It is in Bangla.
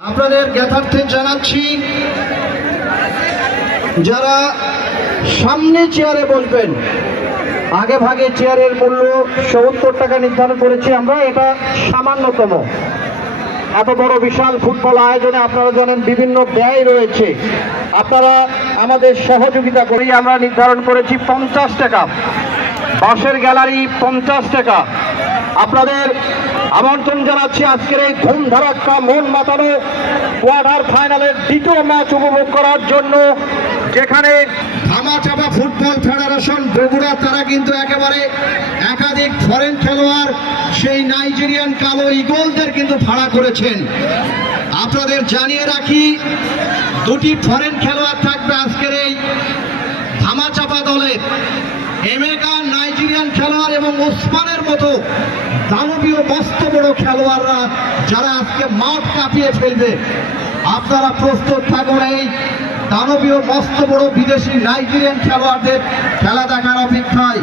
আপনাদের জ্ঞাতার্থে জানাচ্ছি, যারা সামনে চেয়ারে বসবেন, আগে ভাগে চেয়ারের মূল্য ৭০ টাকা নির্ধারণ করেছি আমরা। এটা সামান্যতম। এত বড় বিশাল ফুটবল আয়োজনে আপনারা জানেন বিভিন্ন ব্যয় রয়েছে। আপনারা আমাদের সহযোগিতা করেই আমরা নির্ধারণ করেছি ৫০ টাকা। বাঁশের গ্যালারি ৫০ টাকা। আপনাদের আমন্ত্রণ জানাচ্ছি আজকের এই ধুমধারাক্কা মন মাতানো কোয়ার্টার ফাইনালের দ্বিতীয় ম্যাচ উপভোগ করার জন্য, যেখানে ধামাচাপা ফুটবল ফেডারেশন বগুড়া তারা কিন্তু একেবারে একাধিক ফরেন খেলোয়াড়, সেই নাইজেরিয়ান কালো ইগলদের কিন্তু ভাড়া করেছেন। আপনাদের জানিয়ে রাখি, দুটি ফরেন খেলোয়াড় থাকবে আজকের এই ধামাচাপা দলের। এমেকা নাইজেরিয়ান খেলোয়াড় এবং ওসমানের মতো দানবীয় মস্ত বড় খেলোয়াড়রা, যারা আজকে মাঠ কাঁপিয়ে ফেলবে। আপনারা প্রস্তুত থাকুন এই দানবীয় মস্ত বড় বিদেশি নাইজেরিয়ান খেলোয়াড়দের খেলা দেখার অপেক্ষায়।